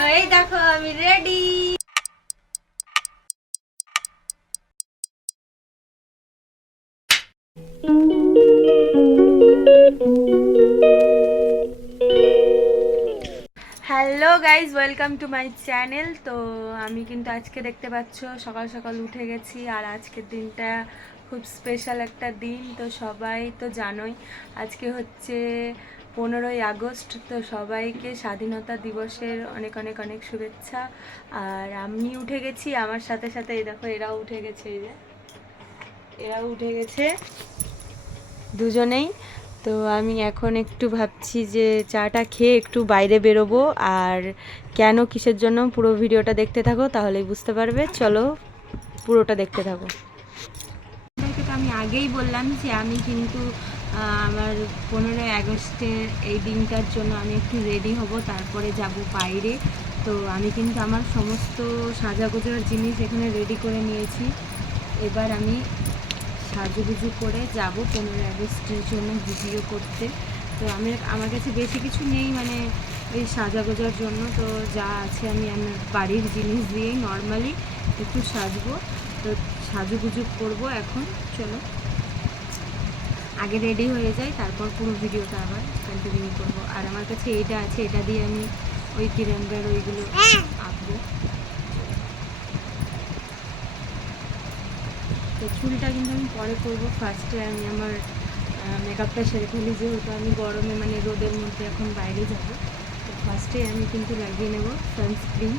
তো এই দেখো আমি ready. Hello guys, welcome to my channel. তো আমি কিন্তু আজকে দেখতে পাচ্ছ সকাল সকাল উঠে গেছি, আর আজকের দিনটা খুব স্পেশাল একটা দিন। তো সবাই তো জানোই আজকে হচ্ছে 15ই আগস্ট। তো সবাইকে স্বাধীনতা দিবসের অনেক অনেক অনেক শুভেচ্ছা। আর আমি উঠে গেছি, আমার সাথে সাথে এই দেখো এরাও উঠে গেছে, এই যে এরাও উঠে গেছে দুজনেই। তো আমি এখন একটু ভাবছি যে চাটা খেয়ে একটু বাইরে বেরোবো। আর কেন, কিসের জন্য, পুরো ভিডিওটা দেখতে থাকো তাহলেই বুঝতে পারবে। চলো পুরোটা দেখতে থাকো। তো আমি আগেই বললাম যে আমি কিন্তু আমার 15ই আগস্টের এই দিনটার জন্য আমি একটু রেডি হব, তারপরে যাব বাইরে। তো আমি কিন্তু আমার সমস্ত সাজাগোজার জিনিস এখানে রেডি করে নিয়েছি। এবার আমি সাজুগুজু করে যাব 15ই আগস্টের জন্য ভিডিও করতে। তো আমার কাছে বেশি কিছু নেই, মানে ওই সাজাগোজার জন্য। তো যা আছে আমি আমার বাড়ির জিনিস দিয়েই নর্মালি একটু সাজবো। তো সাজুগুজু করবো এখন। চলো আগে রেডি হয়ে যাই, তারপর পুরো ভিডিওটা আবার কন্টিনিউ করবো। আর আমার কাছে এইটা আছে, এটা দিয়ে আমি ওই তিরঙ্গার ওইগুলো আঁকবো। তো চুলটা কিন্তু আমি পরে করবো, ফার্স্টে আমি আমার মেকআপটা সেরে ফেলি, যেহেতু আমি গরমে মানে রোদের মধ্যে এখন বাইরে যাব। তো ফার্স্টে আমি কিন্তু লাগিয়ে নেব সানস্ক্রিন।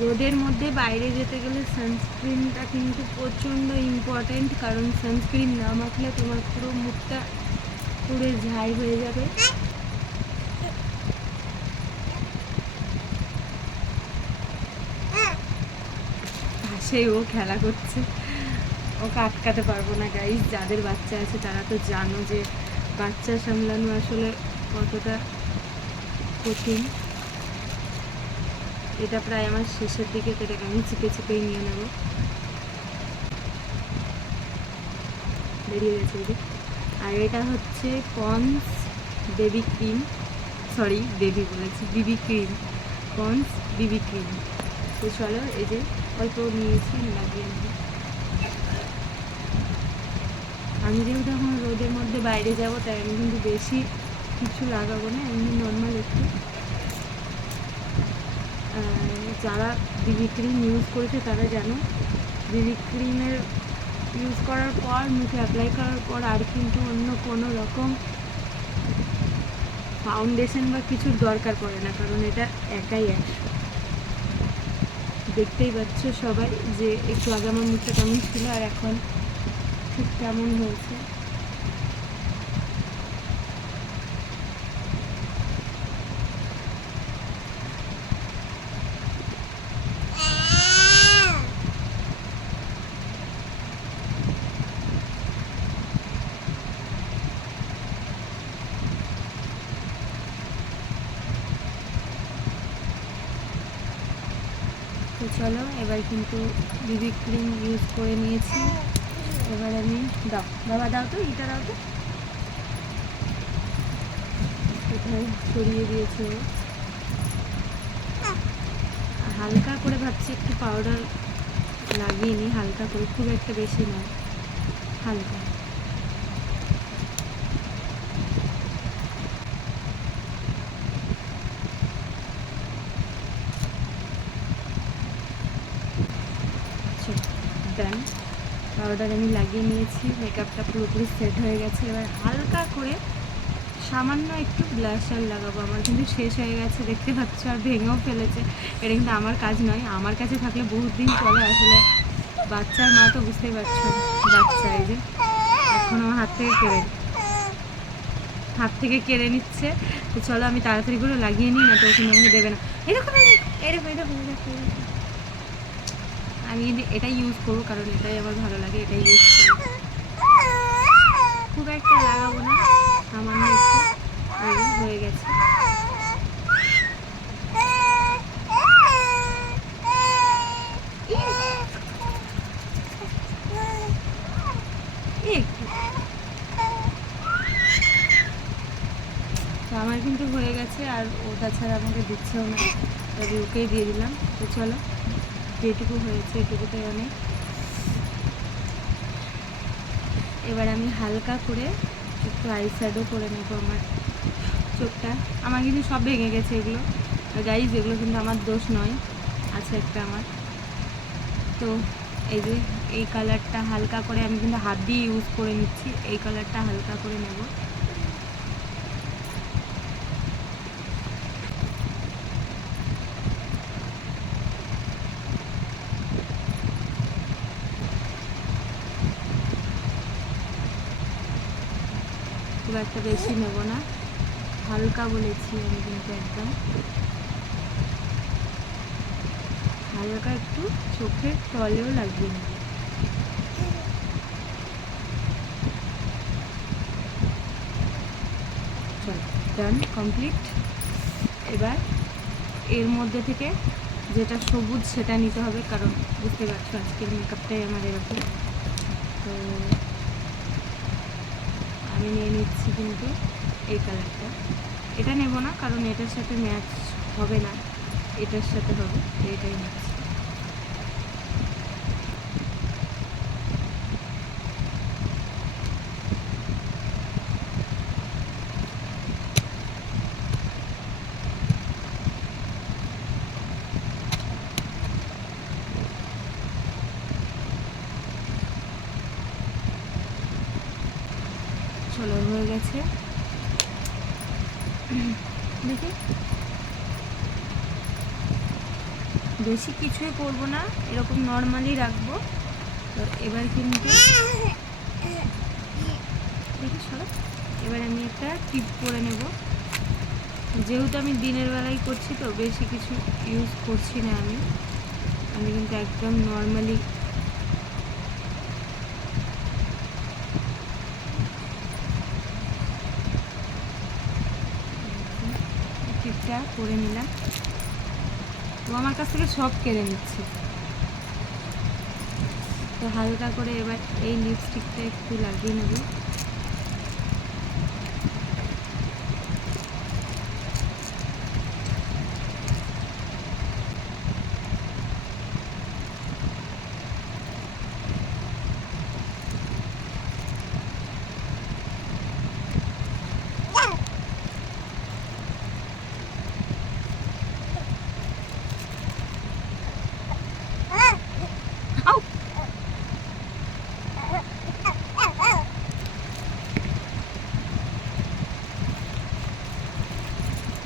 রোদের মধ্যে বাইরে যেতে গেলে সানস্ক্রিনটা কিন্তু প্রচণ্ড ইম্পর্ট্যান্ট, কারণ সানস্ক্রিন না মাখলে তোমার পুরো মুখটা পুরো ঝাই হয়ে যাবে। সেই ও খেলা করছে, ওকে আটকাতে পারবো না গাইস। যাদের বাচ্চা আছে তারা তো জানো যে বাচ্চা সামলানো আসলে কতটা কঠিন। এটা প্রায় আমার শেষের দিকে, তো এটাকে আমি চিপে চিপেই নিয়ে নেব। বেরিয়ে গেছে এই। আর এটা হচ্ছে ponds baby cream, sorry baby বলেছি, বিবি ক্রিম, পন্স বিবি ক্রিম। তো চলো এই যে অল্প নিয়েছি, লাগিয়ে নেব। আমি যেহেতু এখন রোদের মধ্যে বাইরে যাব, তাই আমি কিন্তু বেশি কিছু লাগাবো না, এমনি নর্মাল একটু। যারা বিবি ক্রিম ইউজ করেছে তারা জানো, বিবি ক্রিমের ইউজ করার পর, মুখে অ্যাপ্লাই করার পর আর কিন্তু অন্য কোনো রকম ফাউন্ডেশন বা কিছুর দরকার পড়ে না, কারণ এটা একাই দেখতেই পাচ্ছ সবাই যে একটু আগে আমার মুখটা কেমন ছিল আর এখন ঠিক কেমন হয়েছে। তো চলো এবার কিন্তু বিবি ক্রিম ইউজ করে নিয়েছি। এবার আমি দাও, বাবা দাও তো, এটা দাও তো, কোথায় সরিয়ে দিয়েছে। হালকা করে ভাবছি একটু পাউডার লাগিয়ে নিই, হালকা করে, খুব একটা বেশি নয়, হালকা। ডান, পাউডার আমি লাগিয়ে নিয়েছি, মেকআপটা পুরোপুরি সেট হয়ে গেছে। এবার হালকা করে সামান্য একটু ব্লাশার লাগাবো। আমার কিন্তু শেষ হয়ে গেছে দেখতে পাচ্ছ, আর ভেঙেও ফেলেছে। এটা কিন্তু আমার কাজ নয়, আমার কাছে থাকলে বহুত দিন চলে। আসলে বাচ্চার মা তো বুঝতেই পারছো, বাচ্চা এই যে এখন আমার হাত থেকে কেড়ে নিচ্ছে। তো চলো আমি তাড়াতাড়ি করে লাগিয়ে নিই, না তো ওখানে আমাকে দেবে না। এরকম এরকম আমি এটা ইউজ করবো, কারণ এটাই আমার ভালো লাগে, এটাই ইউজ করি। খুব একটা লাগাবো না, সামান্য একটু হয়ে গেছে। তো আমার কিন্তু হয়ে গেছে, আর ও তাছাড়া আমাকে দিচ্ছেও না, তবে ওকেই দিয়ে দিলাম। তো চলো, যেটুকু হয়েছে এটুকুটাই অনেক। এবার আমি হালকা করে একটু আইশ্যাডো করে নেবো আমার চোখটা। আমার কিন্তু সব ভেঙে গেছে এগুলো গাইজ, এগুলো কিন্তু আমার দোষ নয়, আছে একটা আমার। তো এই যে এই কালারটা হালকা করে আমি কিন্তু হাত দিয়ে ইউজ করে নিচ্ছি, এই কালারটা হালকা করে নেব। খুব একটা বেশি নেব না, হালকা বলেছি আমি কিন্তু, একদম হালকা একটু চোখের তলেও লাগিয়ে নেব। চলো, ডান, কমপ্লিট। এবার এর মধ্যে থেকে যেটা সবুজ সেটা নিতে হবে, কারণ বুঝতে পারছো আজকের মেকআপটাই আমার এরকম। তো আমি নিয়ে নিচ্ছি কিন্তু এই কালারটা। এটা নেব না, কারণ এটার সাথে ম্যাচ হবে না, এটার সাথে হবে, এটাই নিচ্ছি। চলো, হয়ে গেছে। দেখি, বেশি কিছুই করবো না, এরকম নর্মালি রাখবো। তো এবার কিন্তু দেখি সরো, এবার আমি একটা টিপ করে নেব। যেহেতু আমি দিনের বেলায় করছি, তো বেশি কিছু ইউজ করছি না আমি কিন্তু একদম নর্মালি টিপটা করে নিলাম। ও আমার কাছ থেকে সব কেড়ে নিচ্ছে। তো হালকা করে এবার এই লিপস্টিকটা একটু লাগিয়ে নেব।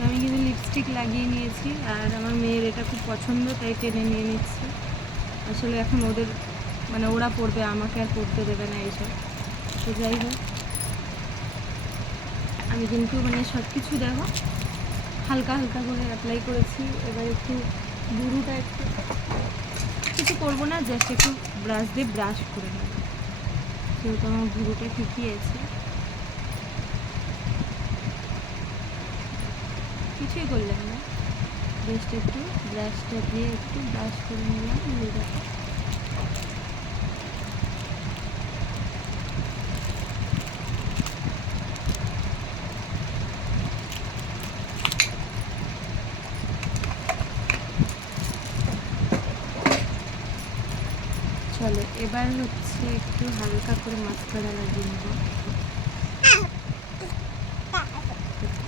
আমি কিন্তু লিপস্টিক লাগিয়ে নিয়েছি, আর আমার মেয়ের এটা খুব পছন্দ, তাই টেনে নিয়ে নিচ্ছি। আসলে এখন ওদের মানে ওরা পড়বে, আমাকে আর পড়তে দেবে না এইসব। তো যাই হোক, আমি কিন্তু মানে সব কিছু দেখো হালকা হালকা করে অ্যাপ্লাই করেছি। এবার একটু বুড়োটা একটু কিছু করবো না, জাস্ট একটু ব্রাশ দিয়ে ব্রাশ করে নেব, যেহেতু আমার বুড়োটা ঠিকই আছে। কিছুই করলাম না, জাস্ট একটু ব্রাশটা দিয়ে একটু ব্রাশ করে নিলাম বুড়োটাকে। চলো, এবার হচ্ছে একটু হালকা করে মাস্কারা লাগিয়ে নেব।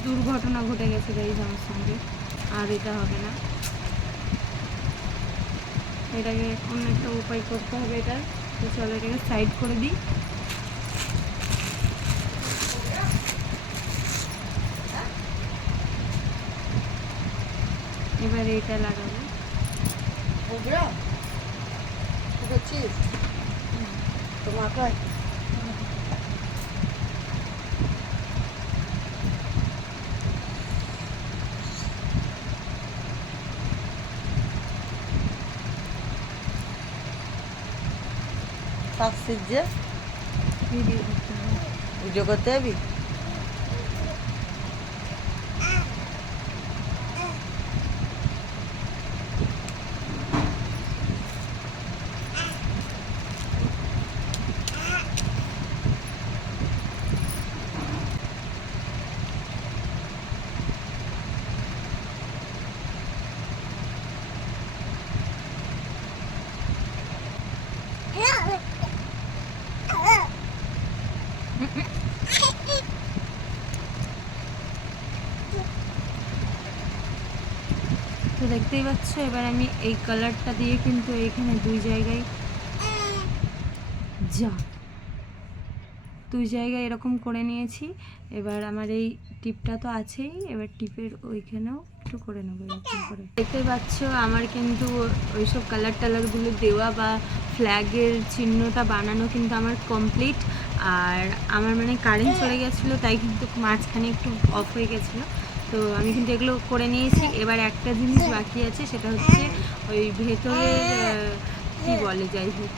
দুর্ঘটনা ঘটে গেছে গাইজ আমার সঙ্গে, আর এটা হবে না, এটাকে অন্য একটা উপায় করতে হবে এটার। তো চলো, এটাকে সাইড করে দিই। এবার এটা লাগাবো। তোমাকে যে ভিডিও করতে হবে। ভিডিও করতে যাবি? তো দেখতেই পাচ্ছ, এবার আমি এই কালারটা দিয়ে কিন্তু এইখানে দুই জায়গায় এরকম করে নিয়েছি। এবার আমার এই টিপটা তো আছেই, এবার টিপের ওইখানেও একটু করে নেবো এরকম করে। দেখতেই পাচ্ছ আমার কিন্তু ওইসব টালারগুলো দেওয়া বা ফ্ল্যাগের চিহ্নটা বানানো কিন্তু আমার কমপ্লিট। আর আমার মানে কারেন্ট চলে গেছিলো, তাই কিন্তু মাঝখানে একটু অফ হয়ে গেছিলো। তো আমি কিন্তু এগুলো করে নিয়েছি। এবার একটা জিনিস বাকি আছে, সেটা হচ্ছে ওই ভেতরের কি বলে, যাই হোক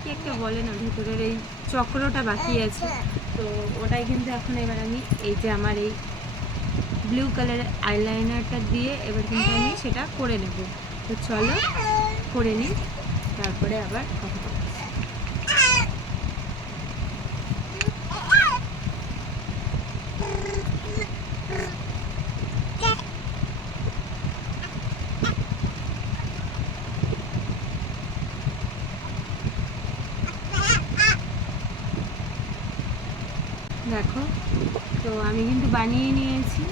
কি একটা বলে না, ভেতরের এই চক্রটা বাকি আছে। তো ওটাই কিন্তু এখন এবার আমি এই যে আমার এই ব্লু কালারের আইলাইনারটা দিয়ে এবার কিন্তু আমি সেটা করে নেব। তো চলো করে নিই, তারপরে আবার কথা বলছি। দেখো, তো আমি কিন্তু বানিয়ে নিয়েছি।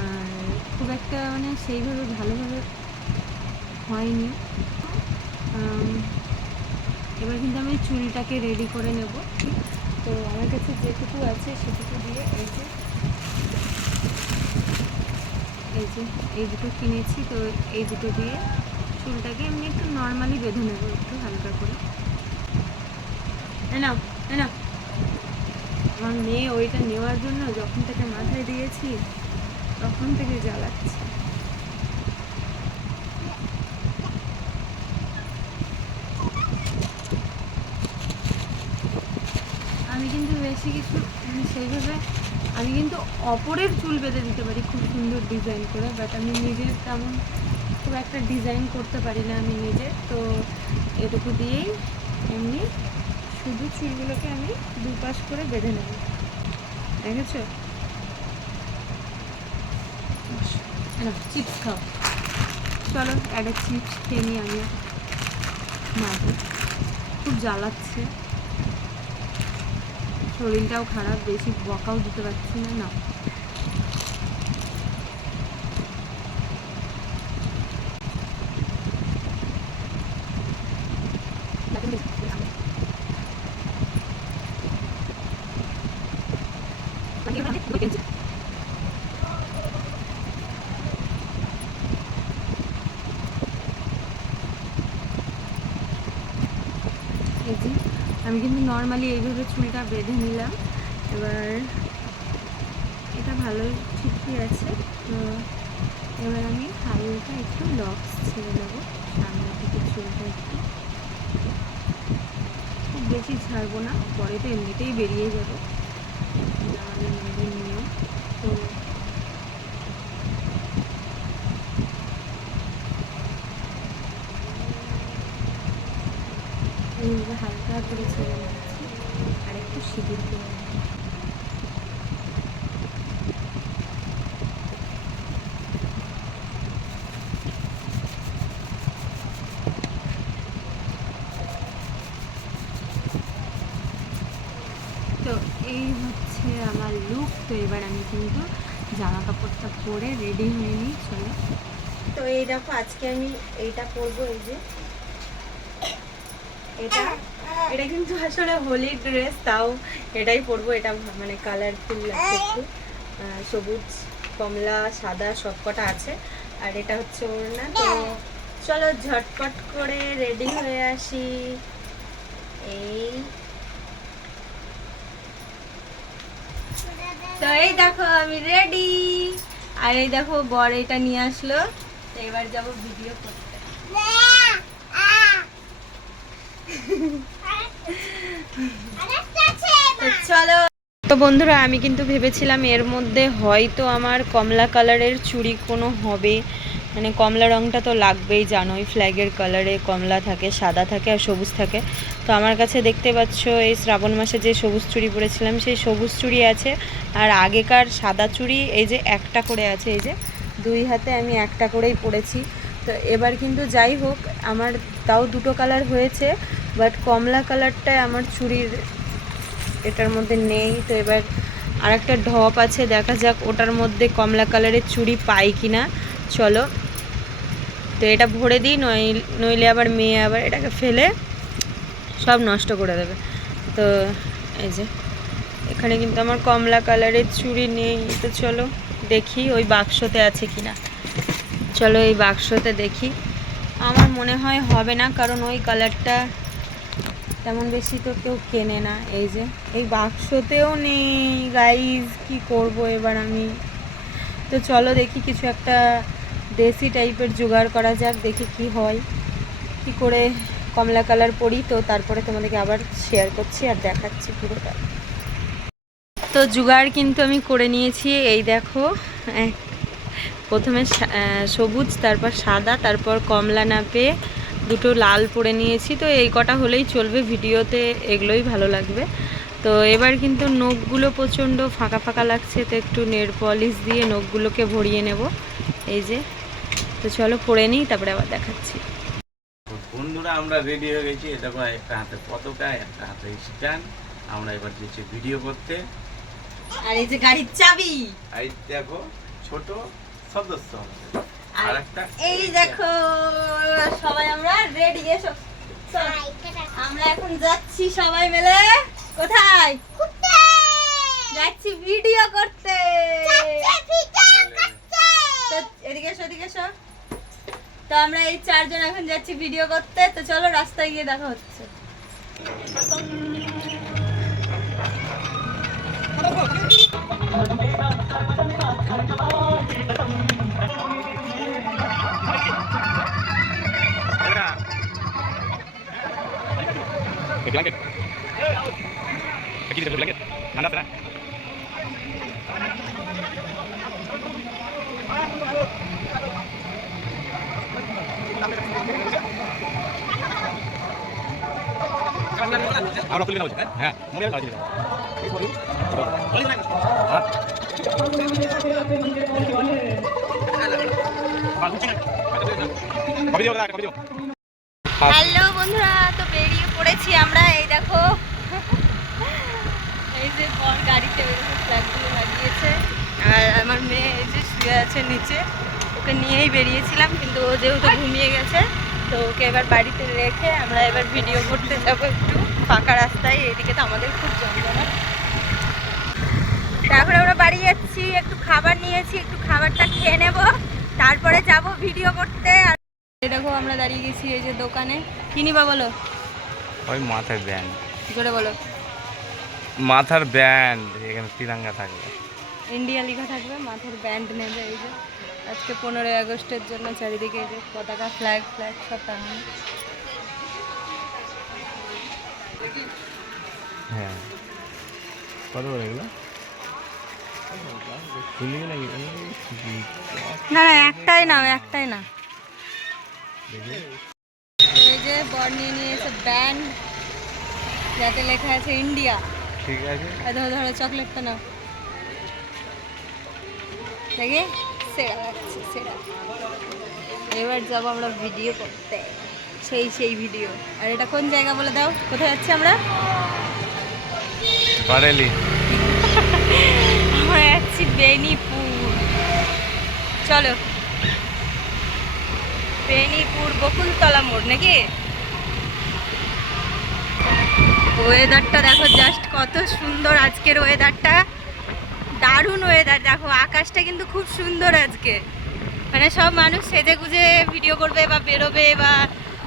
আর খুব একটা মানে সেইভাবে ভালোভাবে হয়নি। এবার কিন্তু আমি চুলটাকে রেডি করে নেব। তো আমার কাছে যেটুকু আছে সেটুকু দিয়ে এই দুটো কিনেছি, তো এই দুটো দিয়ে চুলটাকে এমনি একটু নর্মালি বেঁধে নেবো, একটু হালকা করে। না না, আমার মেয়ে ওইটা নেওয়ার জন্য যখন থেকে মাথায় দিয়েছি তখন থেকে জ্বালাচ্ছে। আমি কিন্তু বেশি কিছু মানে সেইভাবে আমি কিন্তু অপরের চুল বেঁধে দিতে পারি খুব সুন্দর ডিজাইন করে, বাট আমি নিজের তেমন খুব একটা ডিজাইন করতে পারি না আমি নিজে। তো এটুকু দিয়েই এমনি শুধু চুলগুলোকে আমি দুপাশ করে বেঁধে নেব, দেখেছো? চিপস খাও, চলো একটা চিপস খেয়ে নিই আমি। মাকে খুব জ্বালাচ্ছে, শরীরটাও খারাপ, বেশি বকাও দিতে পারছি না। না এই যে আমি কিন্তু নর্মালি এইভাবে চুলটা বেঁধে নিলাম। এবার এটা ভালোই ঠিকই আছে। তো এবার আমি হালকা একটু লক্স ছেড়ে নেবো, সামনে থেকে চুলটা একটু, খুব বেশি ছাড়বো না, পরে তো এমনিতেই বেরিয়ে যাবে, আমাদের মেয়েদের নিয়ম। তো এইভাবে হালকা করে ছেড়ে নিচ্ছি আর একটু সিঁদুর করে নেবো। তো এই হচ্ছে আমার লুক। তো এবার আমি কিন্তু জামা কাপড়টা পরে রেডি হয়ে নিই, চলো। তো এই দেখো আজকে আমি এইটা পরবো, এই যে এটা এটা কিন্তু আসলে হোলির ড্রেস, তাও এটাই পরবো। এটা মানে কালারফুল লাগছে একটু, সবুজ কমলা সাদা সব কটা আছে। আর এটা হচ্ছে ওড়না। তো চলো ঝটপট করে রেডি হয়ে আসি। এই তো এই দেখো আমি রেডি, আর এই দেখো বর এটা নিয়ে আসলো। তো এবার যাবো ভিডিও করতে। তো বন্ধুরা আমি কিন্তু ভেবেছিলাম এর মধ্যে হয়তো আমার কমলা কালারের চুড়ি কোনো হবে, মানে কমলা রঙটা তো লাগবেই, জানোই ফ্ল্যাগের কালারে কমলা থাকে, সাদা থাকে আর সবুজ থাকে। তো আমার কাছে দেখতে পাচ্ছ এই শ্রাবণ মাসে যে সবুজ চুড়ি পরেছিলাম সেই সবুজ চুড়ি আছে, আর আগেকার সাদা চুড়ি এই যে একটা করে আছে, এই যে দুই হাতে আমি একটা করেই পরেছি। তো এবার কিন্তু যাই হোক আমার তাও দুটো কালার হয়েছে, বাট কমলা কালারটাই আমার চুড়ির এটার মধ্যে নেই। তো এবার আর একটা ঢপ আছে, দেখা যাক ওটার মধ্যে কমলা কালারের চুড়ি পাই কিনা। চলো তো এটা ভরে দিই, নইলে আবার মেয়ে আবার এটাকে ফেলে সব নষ্ট করে দেবে। তো এই যে এখানে কিন্তু আমার কমলা কালারের চুড়ি নেই। তো চলো দেখি ওই বাক্সতে আছে কিনা। চলো এই বাক্সতে দেখি, আমার মনে হয় হবে না, কারণ ওই কালারটা তেমন বেশি তো কেউ কেনে না। এই যে এই বাক্সতেও নেই গাইজ, কি করব এবার আমি। তো চলো দেখি কিছু একটা দেশি টাইপের জোগাড় করা যাক, দেখি কি হয়, কি করে কমলা কালার পরি। তো তারপরে তোমাদেরকে আবার শেয়ার করছি আর দেখাচ্ছি পুরোটা। তো জোগাড় কিন্তু আমি করে নিয়েছি, এই দেখো প্রথমে সবুজ, তারপর সাদা, তারপর কমলা না পেয়ে দুটো লাল পরে নিয়েছি। তো এই কটা হলেই চলবে, ভিডিওতে এগুলোই ভালো লাগবে। তো এবার কিন্তু নখগুলো প্রচণ্ড ফাঁকা ফাঁকা লাগছে, তো একটু নেল পলিশ দিয়ে নখগুলোকে ভরিয়ে নেব। এই যে তো চলো পরে নিই, তারপরে আবার দেখাচ্ছি। বন্ধুরা আমরা রেডি হয়ে গেছি, এটা একটা হাতে পতাকা, একটা হাতে স্ট্যান্ড। আমরা এবার যেছি ভিডিও করতে। আর এই যে গাড়ির চাবি, এই দেখো ছোট সদস্য আর একটা, এই দেখো সবাই আমরা রেডি। এসো আমরা এখন যাচ্ছি সবাই মিলে, কোথায় যাচ্ছি? ভিডিও করতে। তো এদিকে এসো, এদিকে এসো। তো আমরা এই চারজন এখন যাচ্ছি ভিডিও করতে। তো চলো রাস্তায় গিয়ে দেখা হচ্ছে। blanket. Aquí dice blanket. Anda atrás. Ahora tuloy na ulit. Ha? Muna na ulit. Hello বন্ধুরা, তো বেরিয়ে পড়েছি আমরা। এই দেখো এই যে বর গাড়িতে ফ্ল্যাগগুলো লাগিয়েছে, আর আমার মেয়ে এই যে শুয়ে আছে নিচে। ওকে নিয়েই বেরিয়েছিলাম, কিন্তু ও যেহেতু ঘুমিয়ে গেছে, তো ওকে এবার বাড়িতে রেখে আমরা এবার ভিডিও করতে যাবো একটু ফাঁকা রাস্তায়। এদিকে তো আমাদের খুব যন্ত্রণা। তারপরে আমরা বাড়ি যাচ্ছি, একটু খাবার নিয়েছি, একটু খাবারটা খেয়ে নেব, তারপরে যাব ভিডিও করতে। আর এই দেখো আমরা দাঁড়িয়ে গেছি এই যে দোকানে। কি নিবা বলো? ওই মাথার ব্যান্ড। জোরে বলো। মাথার ব্যান্ড, এখানে তিরঙ্গা থাকবে, ইন্ডিয়া লেখা থাকবে, মাথার ব্যান্ড নেবে। এই যে আজকে 15ই আগস্টের জন্য চারিদিকে এই যে পতাকা, ফ্ল্যাগ ফ্ল্যাগ সব টাঙানো। হ্যাঁ কত করে এগুলো? না না একটাই না, একটাই না। এই যে বর নিয়ে নিয়েছে ব্যান্ড, যাতে লেখা আছে ইন্ডিয়া। ঠিক আছে, ধরো ধরো চকলেটটা নাও, দেখি সেরা লাগছে, সেরা। এবার যাবো আমরা ভিডিও করতে, সেই ভিডিও। আর এটা কোন জায়গা বলে দাও, কোথায় যাচ্ছি আমরা? বারেলি। আমরা যাচ্ছি বেনিপুর। চলো, বেনিপুর বকুলতলা মোড় নাকি। ওয়েদারটা দেখো জাস্ট কত সুন্দর আজকের ওয়েদারটা, দারুণ ওয়েদার। দেখো আকাশটা কিন্তু খুব সুন্দর আজকে, মানে সব মানুষ সেজে গুজে ভিডিও করবে বা বেরোবে, বা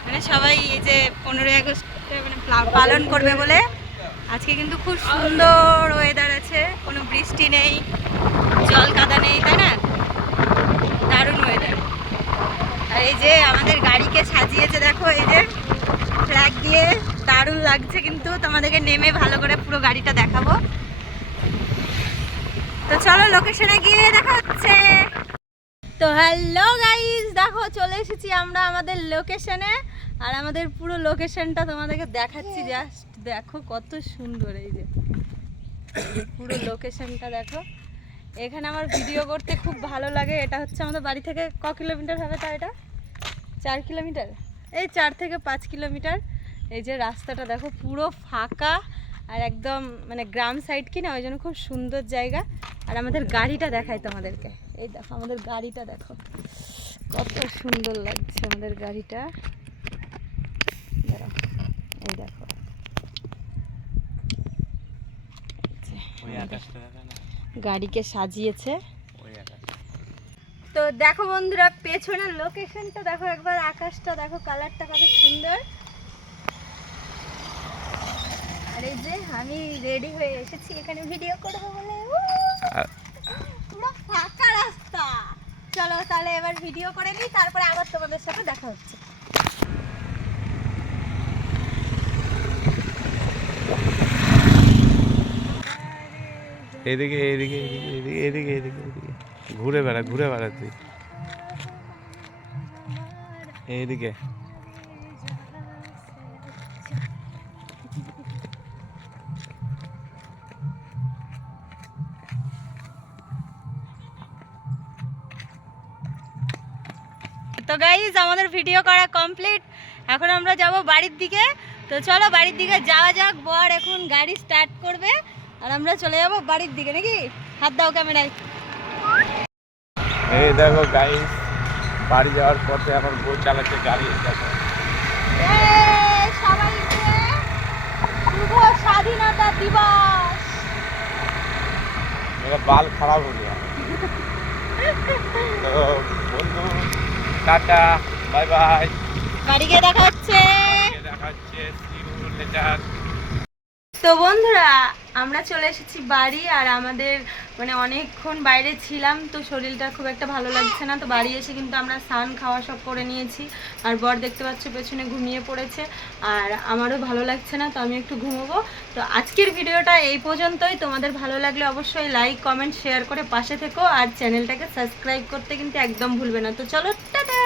মানে সবাই এই যে 15ই আগস্ট মানে পালন করবে বলে আজকে কিন্তু খুব সুন্দর ওয়েদার আছে, কোনো বৃষ্টি নেই, জল কাদা নেই, তাই না? দারুণ ওয়েদার। আর এই যে আমাদের গাড়িকে সাজিয়েছে দেখো, এই যে ফ্ল্যাগ দিয়ে, দারুণ লাগছে। কিন্তু তোমাদেরকে নেমে ভালো করে পুরো গাড়িটা দেখাবো। তো চলো লোকেশনে গিয়ে দেখা হচ্ছে। তো হ্যালো গাইস, দেখো চলে এসেছি আমরা আমাদের লোকেশনে, আর আমাদের পুরো লোকেশনটা তোমাদেরকে দেখাচ্ছি। জাস্ট দেখো কত সুন্দর, এই যে পুরো লোকেশনটা দেখো। এখানে আমার ভিডিও করতে খুব ভালো লাগে। এটা হচ্ছে আমাদের বাড়ি থেকে কিলোমিটার হবে, তা এটা 4 কিলোমিটার, এই 4 থেকে 5 কিলোমিটার। এই যে রাস্তাটা দেখো পুরো ফাঁকা, আর একদম মানে গ্রাম সাইড কিনা, ওই জন্য খুব সুন্দর জায়গা। আর আমাদের গাড়িটা দেখাই তোমাদেরকে, এই দেখো আমাদের গাড়িটা দেখো কত সুন্দর লাগছে আমাদের গাড়িটা। দাঁড়াও, এই দেখো গাড়িকে সাজিয়েছে। তো দেখো বন্ধুরা পেছনের লোকেশনটা দেখো একবার, আকাশটা দেখো, কালারটা কত সুন্দর। আর এই যে আমি রেডি হয়ে এসেছি এখানে ভিডিও করবো বলে, পুরো ফাঁকা রাস্তা। চলো তাহলে এবার ভিডিও করে নিই, তারপরে আবার তোমাদের সাথে দেখা হচ্ছে। এদিকে এদিকে এদিকে এদিকে এদিকে এদিকে ঘুরে বেড়া তুই এইদিকে। তো গাইজ আমাদের ভিডিও করা কমপ্লিট, এখন আমরা যাব বাড়ির দিকে। তো চলো বাড়ির দিকে যাওয়া যাক। বর এখন গাড়ি স্টার্ট করবে আর আমরা চলে যাব বাড়ির দিকে, নাকি? হাত দাও ক্যামেরায়। এই দেখো গাইস, বাড়ি যাওয়ার পথে আমার বউ চালাচ্ছে গাড়ি। দেখো সবাইকে শুভ স্বাধীনতা দিবস। मेरा बाल खराब हो गया। तो বন্ধু টাটা, বাই বাই। বাড়ি গিয়ে দেখা হচ্ছে। তো বন্ধুরা আমরা চলে এসেছি বাড়ি, আর আমাদের মানে অনেকক্ষণ বাইরে ছিলাম, তো শরীরটা খুব একটা ভালো লাগছে না। তো বাড়ি এসে কিন্তু আমরা স্নান খাওয়া সব করে নিয়েছি, আর বর দেখতে পাচ্ছ পেছনে ঘুমিয়ে পড়েছে, আর আমারও ভালো লাগছে না, তো আমি একটু ঘুমোবো। তো আজকের ভিডিওটা এই পর্যন্তই। তোমাদের ভালো লাগলে অবশ্যই লাইক কমেন্ট শেয়ার করে পাশে থেকো, আর চ্যানেলটাকে সাবস্ক্রাইব করতে কিন্তু একদম ভুলবে না। তো চলো টাটা।